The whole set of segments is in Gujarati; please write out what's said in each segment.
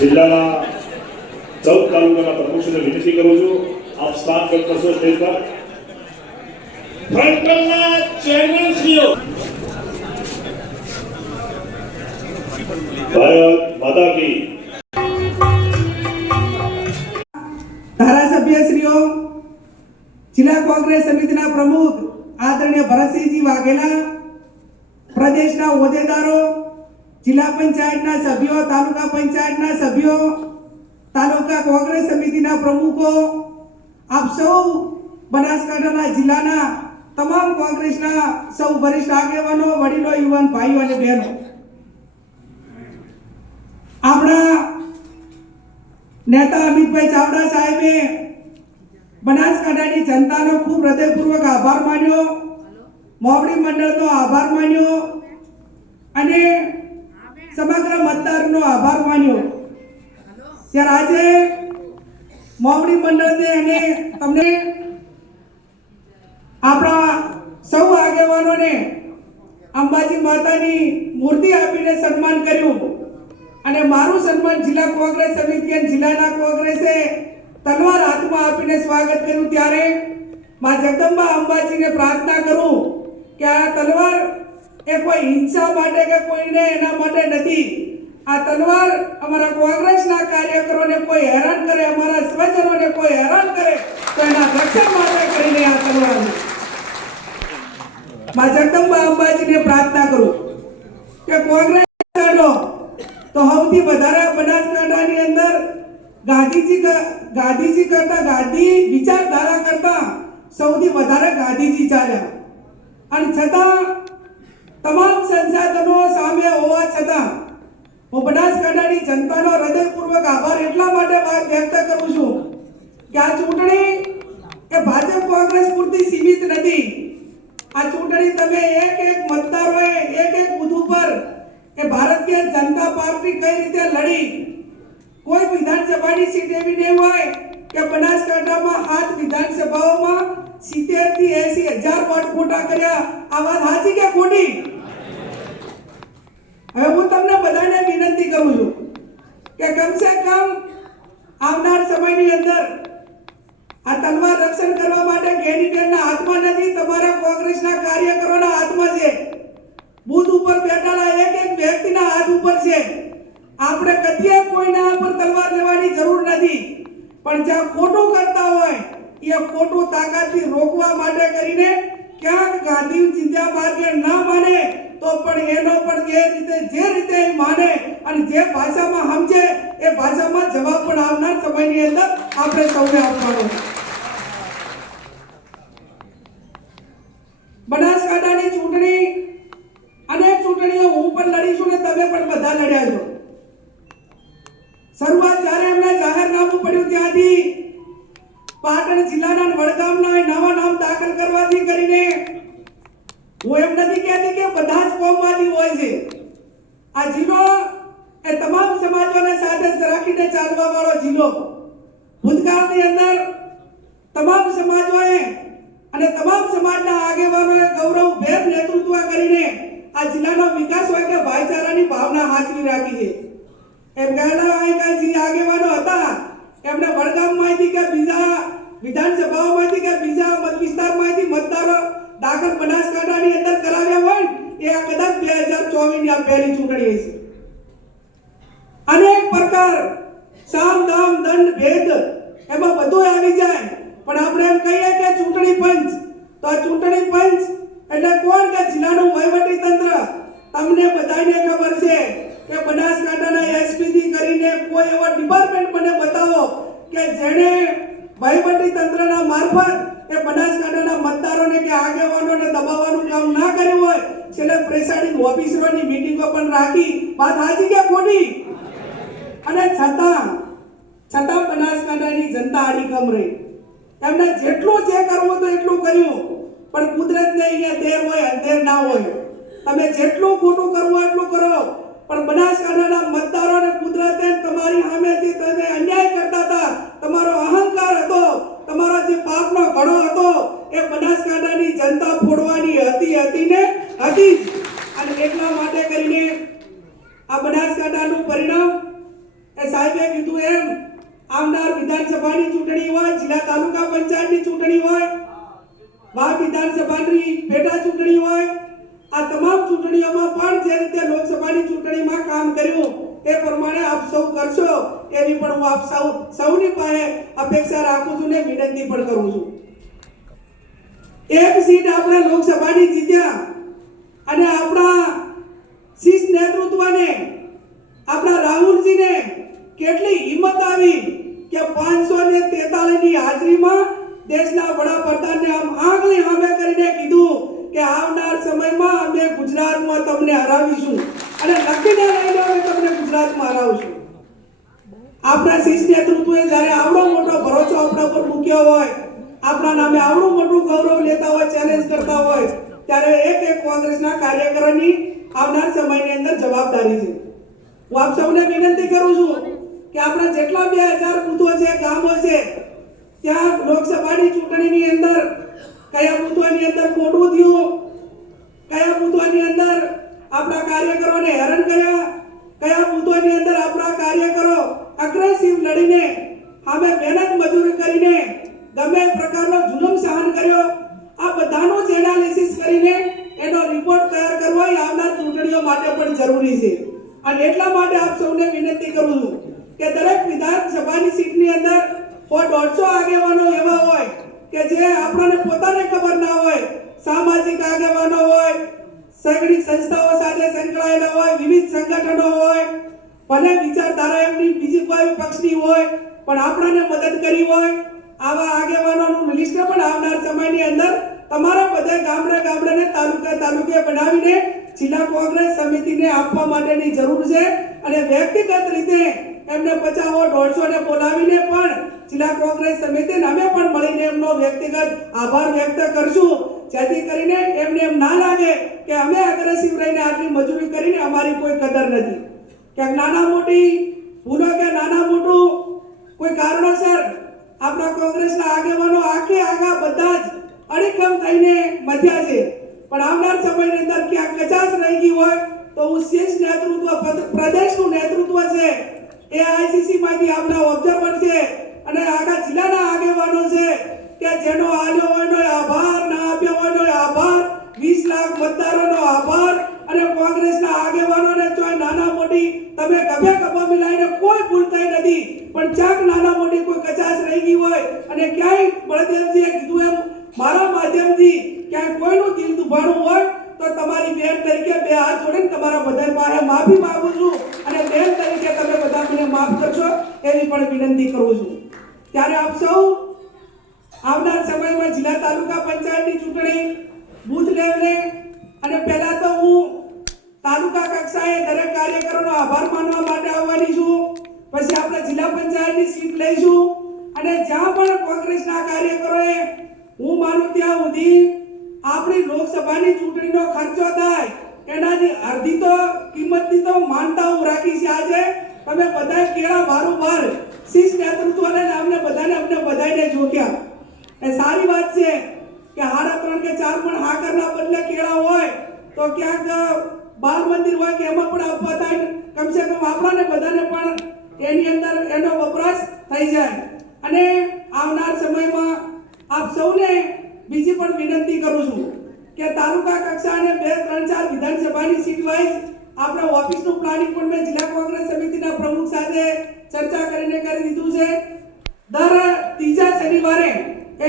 જિલ્લાના ચૌદ તાલુકાના પ્રમુખને વિનંતી કરું છું, આપ સ્થાન કરશો સ્ટેજ પર. ભારત માતા કી. કોંગ્રેસ સમિતિના પ્રમુખ આદરણીય ભરતસિંહજી વાઘેલા, પ્રદેશના હોદ્દેદારો, જિલ્લા પંચાયતના સભ્યો, તાલુકા પંચાયતના સભ્યો, તાલુકા કોંગ્રેસ સમિતિના પ્રમુખો, આપ સૌ બનાસકાંઠાના જિલ્લાના તમામ કોંગ્રેસના સૌ વરિષ્ઠ આગેવાનો, વડીલો, યુવાન ભાઈઓ અને બહેનો. આપણા નેતા અમિતભાઈ ચાવડા સાહેબે બનાસકાંઠાની જનતાનો ખૂબ હૃદયપૂર્વક આભાર માન્યો. મોવડી મંડળનો આભાર માન્યો. અને સમગ્ર મતદારનો આભાર માન્યો. ત્યારે આજે મોવડી મંડળને અને તમને આપણા સૌ આગેવાનોને અંબાજી માતાની મૂર્તિ આપીને સન્માન કર્યું. અને મારું સન્માન જિલ્લા કોંગ્રેસ સમિતિ અને જિલ્લાના કોંગ્રેસે તલવાર હાથમાં આપીને સ્વાગત કર્યું ત્યારે મા જગદંબા અંબાજીને પ્રાર્થના કરું કે આ તલવાર એ કોઈ હિંસા માટે કે કોઈને એના માટે નથી. આ તલવાર અમારા કોંગ્રેસના કાર્યકરોને કોઈ હેરાન કરે, અમારા સ્વજનોને કોઈ હેરાન કરે, તો એના રક્ષણ માટે કરીને આ તલવાર મા જગદંબા અંબાજીને પ્રાર્થના કરું કે કોંગ્રેસ તો સૌથી વધારે બનાસકાંઠાની અંદર ગાંધીજી ગાંધીજી કરતા ગાંધી વિચારધારા કરતા સૌથી વધારે ગાંધીજી ચાલ્યા. અને છતાં તમામ સંસાધનો સામે હોવા છતાં હું બનાસકાંઠાની જનતાનો હૃદયપૂર્વક આભાર એટલા માટે વ્યક્ત કરું છું કે આ ચૂંટણી એ ભાજપ કોંગ્રેસ પૂરતી સીમિત નથી. આ ચૂંટણી તમે એક એક મતદારોએ એક એક બૂથ ઉપર એ ભારતીય જનતા પાર્ટી કઈ રીતે લડી? કોઈ વિધાનસભાની સીટ એવી નહીં હોય કે બનાસકાંઠામાં આઠ વિધાનસભાઓમાં સિત્તેરથી એસી હજાર વોટ ખોટા કર્યા. આ વાત સાચી કે ખોટી? હવે હું તમને બધાને વિનંતી કરું છું કે કમસે કમ આવનાર સમયની અંદર આ તલવાર રક્ષણ કરવા માટે ગેનીબેનના હાથમાં નથી, તમારા કોંગ્રેસના કાર્યકરોના હાથમાં છે. બૂથ ઉપર બેઠેલા એક એક વ્યક્તિના હાથ ઉપર છે. આપણે કદીએ કોઈના પર તલવાર લેવાની જરૂર નથી. પણ જ્યાં ખોટું કરતા હોય એ ખોટું તાકાતથી રોકવા માટે કરીને ક્યાંક ગાંધી ચિંધ્યા કે ના માને, તો પણ એનો પણ જે રીતે જે રીતે માને અને જે ભાષામાં સમજે, એ ભાષામાં જવાબ પણ આવનાર સમયની અંદર આપણે સૌને આપવાનો છે બનાસકાંઠાની ચૂંટણી અનેક ચૂંટણીઓ હું પણ લડીશું ને તમે પણ બધા લડ્યા છો શરૂઆત જ્યારે એમને જાહેરનામું પડ્યું ત્યાંથી પાટણ જિલ્લાના વડગામના નવા નામ દાખલ કરવાથી કરીને હું એમ નથી કહેતી કે બધા જ કોમવાદી હોય છે આ જિલ્લો એ તમામ સમાજોને સાથે જ રાખીને ચાલવા વાળો જિલ્લો ભૂતકાળની અંદર તમામ સમાજોએ અને તમામ સમાજના આગેવાનોએ ગૌરવ ભેર નેતૃત્વ કરીને આ જિલ્લાનો વિકાસ હોય કે ભાઈચારાની ભાવના હાજરી રાખી છે. એમ કહેલા અહીંયા જે આગેવાનો હતા, એમને વડગામમાંથી કે બીજા વિધાનસભાઓમાંથી કે બીજા મત વિસ્તારમાંથી મતદારો દાખલ બનાસકાંઠાની અંદર કરાવ્યા હોય એ આ કદાચ બે હજાર ચોવીસની આ પહેલી ચૂંટણી છે અનેક પ્રકાર સામ દામ દંડ ભેદ. એમાં બધું આવી જાય. પણ આપણે એમ કહીએ કે ચૂંટણી પંચ. તો આ ચૂંટણી પંચ એટલે કોણ કે જિલ્લાનું વહીવટી તંત્ર? તમને બધાને ખબર છે કે બનાસકાંઠાના એસપી થી કરીને કોઈ એવો ડિપાર્ટમેન્ટ મને બતાવો કે જેણે વહીવટી તંત્રના મારફત એ બનાસકાંઠાના મતદારોને કે આગેવાનોને દબાવવાનું કામ ના કર્યું હોય છેલ્લે પ્રેસાઇડિંગ ઓફિસરોની મીટિંગો પણ રાખી. વાત સાચી કે ખોટી? અને છતાં છતાં બનાસકાંઠાની જનતા આડીખમ રહી. એમને જેટલું જે કરવું તો એટલું કર્યું. પણ કુદરતને અહીંયા દેર હોય, અંધેર ના હોય. તમે જેટલું ખોટું કરવું એટલું કરો. પણ બનાસકાંઠાના મતદારોને કુદરતે તમારી સામે જે તમે અન્યાય કરતા હતા તમારો અહંકાર હતો તમારો જે પાપનો ઘડો હતો એ બનાસકાંઠાની જનતા ફોડવાની હતી હતી ને હતી જ. અને એટલા માટે કરીને આ બનાસકાંઠાનું પરિણામ એ સાહેબે કીધું એમ આવનાર વિધાનસભાની ચૂંટણી હોય જિલ્લા તાલુકા પંચાયતની ચૂંટણી હોય વાવ વિધાનસભાની પેટા ચૂંટણી હોય આ તમામ ચૂંટણીઓમાં પણ જે રીતે લોકસભાની ચૂંટણીમાં કામ કર્યું, એ પ્રમાણે આપ સૌ કરશો એવી પણ હું આપ સૌ, સૌની પાસે અપેક્ષા રાખું છું ને વિનંતી પણ કરું છું. એક સીટ આપણે લોકસભાની જીત્યા અને આપણા શીર્ષ નેતૃત્વને, આપણા રાહુલજીને કેટલી હિંમત આવી કે પાંચસો ને તેતાલીસની હાજરીમાં દેશના વડાપ્રધાનને આમ આંગળી સામે કરીને કીધું કે આવનાર સમયમાં અમે ગુજરાતમાં તમને હરાવીશું. અને લખીને લઈને અમે તમને ગુજરાતમાં હરાવશું આપણા શીર્ષ નેતૃત્વએ જ્યારે આવડો મોટો ભરોસો આપણા પર મૂક્યો હોય, આપણા નામે આવડું મોટું ગૌરવ લેતા હોય ચેલેન્જ કરતા હોય, ત્યારે એક એક કોંગ્રેસના કાર્યકરોની આવનાર સમયની અંદર જવાબદારી છે. હું આપ સૌને વિનંતી કરું છું કે આપણા જેટલા બે હજાર બૂથો છે, ગામો છે, ત્યાં લોકસભાની ચૂંટણીની અંદર કયા બૂથોની અંદર ખોટું થયું, કયા બૂથોની અંદર આપણા કાર્યકરોને હેરાન કર્યા, કયા મુદ્દોની અંદર આપણા કાર્યકરો અગ્રેસિવ લડીને અમે મહેનત મજૂરી કરીને ગમે પ્રકારનો જુલમ સહન કર્યો. આ બધાનું જ એનાલિસિસ કરીને એનો રિપોર્ટ તૈયાર કરવો એ આવનાર ચૂંટણીઓ માટે પણ જરૂરી છે. અને એટલા માટે આપ સૌને વિનંતી કરું છું કે દરેક વિધાનસભાની સીટની અંદર સો દોઢસો આગેવાનો એવા હોય કે જે આપણને પોતાને ખબર ના હોય, સામાજિક આગેવાનો હોય શૈક્ષણિક સંસ્થાઓ સાથે સંકળાયેલા હોય, વિવિધ સંગઠનો હોય, ભલે વિચારધારા એમની બીજી કોઈ પક્ષની હોય, પણ આપણને મદદ કરી હોય, આવા આગેવાનોનું લિસ્ટ પણ આવનાર સમયની અંદર તમારે બધા ગામડા ગામડાને તાલુકા તાલુકે બનાવીને જિલ્લા કોંગ્રેસ સમિતિને આપવા માટેની જરૂર છે અને વ્યક્તિગત રીતે એમને પચાવો દોઢસો ને બોલાવીને પણ જિલ્લા કોંગ્રેસ સમિતિને અમે પણ મળીને એમનો વ્યક્તિગત આભાર વ્યક્ત કરશું. જેથી કરીને એમને એમ ના લાગે કે અમે અગ્રેસિવ રહીને આટલી મજૂરી કરીને અમારી કોઈ કદર નથી. ક્યાંક નાના મોટી ભૂલો કે નાના મોટું, કોઈ કારણોસર આપણા કોંગ્રેસના આગેવાનો આખે આગા બધા જ અડીખમ થઈને મથ્યા છે. પણ આવનાર સમયની અંદર ક્યાંક કચાશ રહી ગઈ હોય તો હું શીર્ષ નેતૃત્વ પ્રદેશનું નેતૃત્વ છે એ આઈસીસી માંથી આપણા ઓબ્ઝર્વર છે અને આખા જિલ્લાના આગેવાનો છે. કે જેનો આલ્યો હોયનો આભાર, ના આપ્યો હોયનો આભાર 20 લાખ મતદારોનો આભાર અને કોંગ્રેસના આગેવાનોને ચોય નાના મોટી તમે કભે ગભો મિલાઈને કોઈ ભૂલ થઈ નથી. પણ ચાક નાના મોટી કોઈ કચાશ રહી ગઈ હોય અને ક્યાંય બળદેવજીએ કીધું એમ, મારા માધ્યમથી ક્યાંય કોઈનું દિલ દુભાણું હોય તો તમારી બેન તરીકે બે હાથ જોડીને તમારા બધા પાસે માફી માંગુ છું અને બેન તરીકે તમે બધા મને માફ કરશો એવી પણ વિનંતી કરું છું. ત્યારે આપ સૌ આવનાર સમયમાં જિલ્લા તાલુકા પંચાયતની ચૂંટણી બુથ લેવલે અને પહેલાં તો હું તાલુકા કક્ષાએ દરેક કાર્યકરોનો આભાર માનવા માટે આવવાની છું. પછી આપણે જિલ્લા પંચાયતની સીટ લઈશું. અને જ્યાં પણ કોંગ્રેસના કાર્યકરોએ, હું માનું ત્યાં સુધી આપણી લોકસભાની ચૂંટણીનો ખર્ચો થાય, એનાથી અડધી તો કિંમતની તો માનતા હું રાખી છે આજે. તમે બધા કેળા બારોબાર શીશ નેતૃત્વને અમને બધાને અમને બધાને જોખ્યા એ સારી વાત છે કે હારા ત્રણ કે ચાર પણ હાકરના બદલે કેળા હોય તો ક્યાંક બાલ મંદિર હોય કે એમાં પણ આપવા થાય કમસે કમ આપણાને બધાને પણ એની અંદર એનો વપરાશ થઈ જાય. અને આવનાર સમયમાં આપ સૌને બીજી પણ વિનંતી કરું છું કે તાલુકા કક્ષાને બે, ત્રણ, ચાર વિધાનસભાની સીટ વાઇઝ આપણા ઓફિસનું પ્લાનિંગ પણ મેં જિલ્લા કોંગ્રેસ સમિતિના પ્રમુખ સાથે ચર્ચા કરીને કરી દીધું છે. દર ત્રીજા શનિવારે એ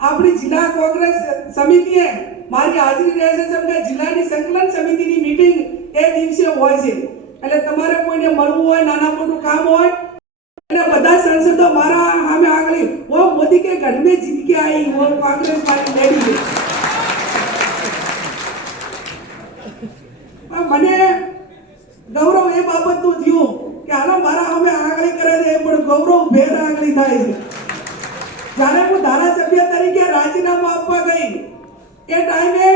આપણી જિલ્લા કોંગ્રેસ સમિતિએ મારી હાજરી રહેશે જેમ કે જિલ્લાની સંકલન સમિતિની મીટિંગ એ દિવસે હોય છે. એટલે તમારે કોઈને મળવું હોય, નાના મોટું કામ હોય, અને બધા સાંસદો મારા સામે આગળ વો મોદી કે ઘર મેં જિંદગી આવી વો કોંગ્રેસ મારી લેડી મને ગૌરવ એ બાબતનું થયું કે, હાલો, મારા હવે આગળ કરે છે, એ પણ ગૌરવ ભેર આગળ થાય છે. જ્યારે હું ધારાસભ્ય તરીકે રાજીનામું આપવા ગઈ, એ ટાઈમે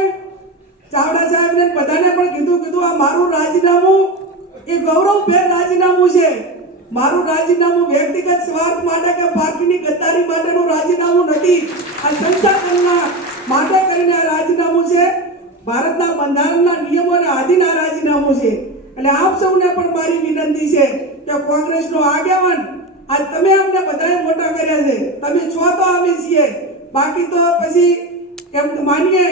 ચાવડા સાહેબને બધાને પણ કીધું કીધું, આ મારું રાજીનામું, એ ગૌરવભેર રાજીનામું છે. મારું રાજીનામું વ્યક્તિગત સ્વાર્થ માટે કે પાર્ટીની ગદ્દારી માટેનું રાજીનામું નથી. આ સંસ્થાકરના માટે કરીને આ રાજીનામું છે. ભારતના બંધારણના નિયમોને આધીન આ રાજીનામું છે. એટલે આપ સૌને પણ મારી વિનંતી છે કે કોંગ્રેસનો આગેવાન આજ તમે અમને બધાએ મોટા કર્યા છે. તમે છો તો અમે છીએ. બાકી તો પછી એમ માનીએ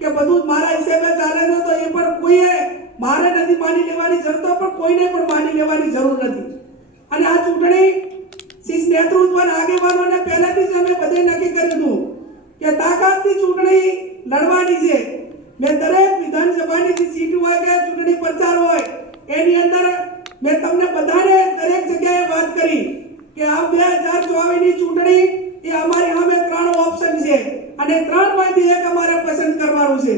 કે બધું મારા હિસાબે ચાલે છે તો એ પણ કોઈએ મારે નથી માની લેવાની જરૂર, તો પણ કોઈને પણ માની લેવાની જરૂર નથી. અને આ ચૂંટણી શીર્ષ નેતૃત્વના આગેવાનોને પહેલાથી જ અમે બધે નક્કી કર્યું હતું કે તાકાતથી ચૂંટણી લડવાની છે. મેં દરેક વિધાનસભાની જે સીટ હોય કે ચૂંટણી પ્રચાર હોય, એની અંદર મેં તમને બધાને દરેક જગ્યાએ વાત કરી. કે આ બે હજાર ચોવીસની ચૂંટણી એ અમારી સામે ત્રણ ઓપ્શન છે. અને ત્રણમાંથી એક અમારે પસંદ કરવાનું છે.